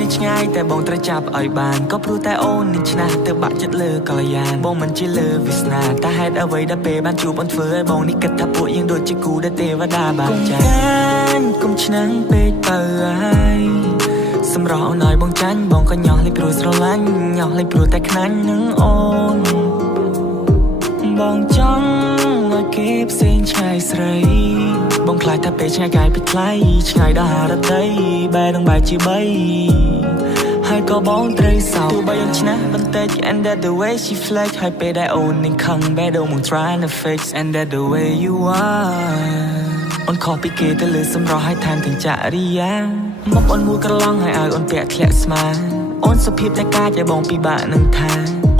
នៅឆ្ងាយតែបងត្រូវចាប់ឲ្យបានក៏ព្រោះតែអូននឹងឆ្នះទៅបាក់ចិត្តលើកល្យានបងមិនជាលើវាសនាតែហេតុអ្វីដល់ពេលបានជួបអូនធ្វើឲ្យបងនេះគិតថាពួកយើងដូចជាគូដែលទេវតាបានចែកកុំឆ្នាំងពេកទៅហើយសម្រស់អូនឲ្យបងចាញ់បងក៏ញោះលេងព្រោះស្រឡាញ់ញោះលេងព្រោះតែខ្នាញ់នឹងអូនបងចង់ឲ្យគេផ្សេងឆ្ងាយស្រីបងខ្លាចថាពេលឆ្ងាយកាយពីថ្លៃឆ្ងាយដល់ហារតីបែរនឹងបែរជាបីហើយក៏បងត្រូវសោកទោះបីអូនឆ្នះបន្តិច and that the way she flex ហើយពេលដែលអូននឹងខឹងបែរដូងមក try to fix and that the way you are អូនខុសពីគេទៅលើសម្រស់ហើយថែមទាំងចរិយាមកអូនមួយក្រឡងហើយឲ្យអូនពាក់ធ្លាក់ស្មាអូនសុភាពតែកាចឲ្យបងពិបាកនឹងថា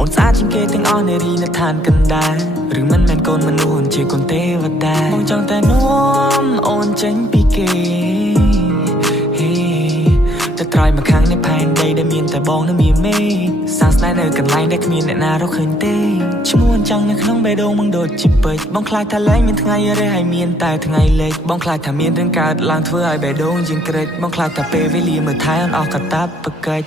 អូនស្អាតជាងគេទាំងអស់នារីនៅឋានកណ្ដាលឬមិនមែនកូនមនុស្សជាកូនទេវតាបងចង់តែនាំអូនចេញពីគេតែត្រៃមកខាងនៃផែនដីដែលមានតែបងនៅមានមេសាស្ត្រនៅកន្លែងដែលគ្មានអ្នកណារកឃើញទេឈ្មោះអញ្ចឹងនៅក្នុងបេះដូងมึงដូចជាពេជ្របងខ្លាចថាលែងមានថ្ងៃរះហើយមានតែថ្ងៃលេខបងខ្លាចថាមានរឿងកើតឡើងធ្វើឲ្យបេះដូងជាងក្រិចបងខ្លាចថាពេលវេលាមើលថែអូនអស់កតាបប្រកិច្ច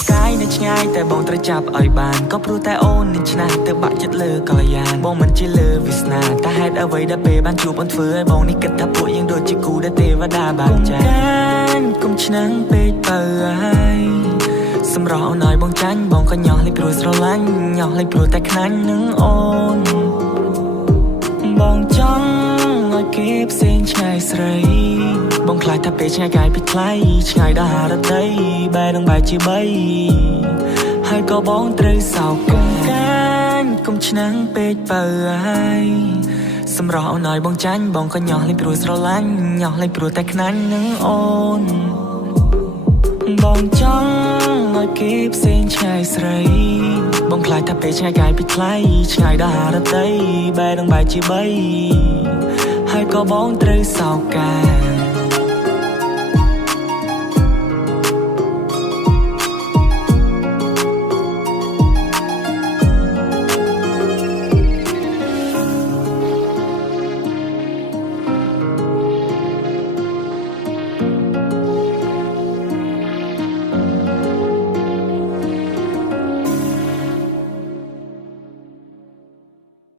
ផ្កាយនៅឆ្ងាយតែបងត្រូវចាប់ឲ្យបានក៏ព្រោះតែអូននឹងឆ្នះទៅបាក់ចិត្តលើកល្យានបងមិនជាលើវាសនាតែហេតុអ្វីដល់ពេលបានជួបអូនធ្វើឲ្យបងនេះគិតថាពួកយើងដូចជាគូដែលទេវតាបានចែកកុំឆ្នាំងពេកទៅហើយសម្រស់អូនឲ្យបងចាញ់បងក៏ញោះលេងព្រោះស្រឡាញ់ញោះលេងព្រោះតែខ្នាញ់នឹងអូនបងចង់ឲ្យគេផ្សេងឆ្ងាយស្រីបងខ្លាចថាពេលឆ្ងាយកាយពីថ្លៃឆ្ងាយដល់ហារតីបែរនឹងបែរជាបីហើយក៏បងត្រូវសោកកុំឆ្នាំងពេកទៅហើយសម្រស់អូនឲ្យបងចាញ់បងក៏ញោះលេងព្រោះស្រឡាញ់ញោះលេងព្រោះតែខ្នាញ់នឹងអូនបងចង់ឲ្យគេផ្សេងឆ្ងាយស្រីបងខ្លាចថាពេលឆ្ងាយកាយពីថ្លៃឆ្ងាយដល់ហារតីបែរនឹងបែរជាបីហើយក៏បងត្រូវសោកកាយ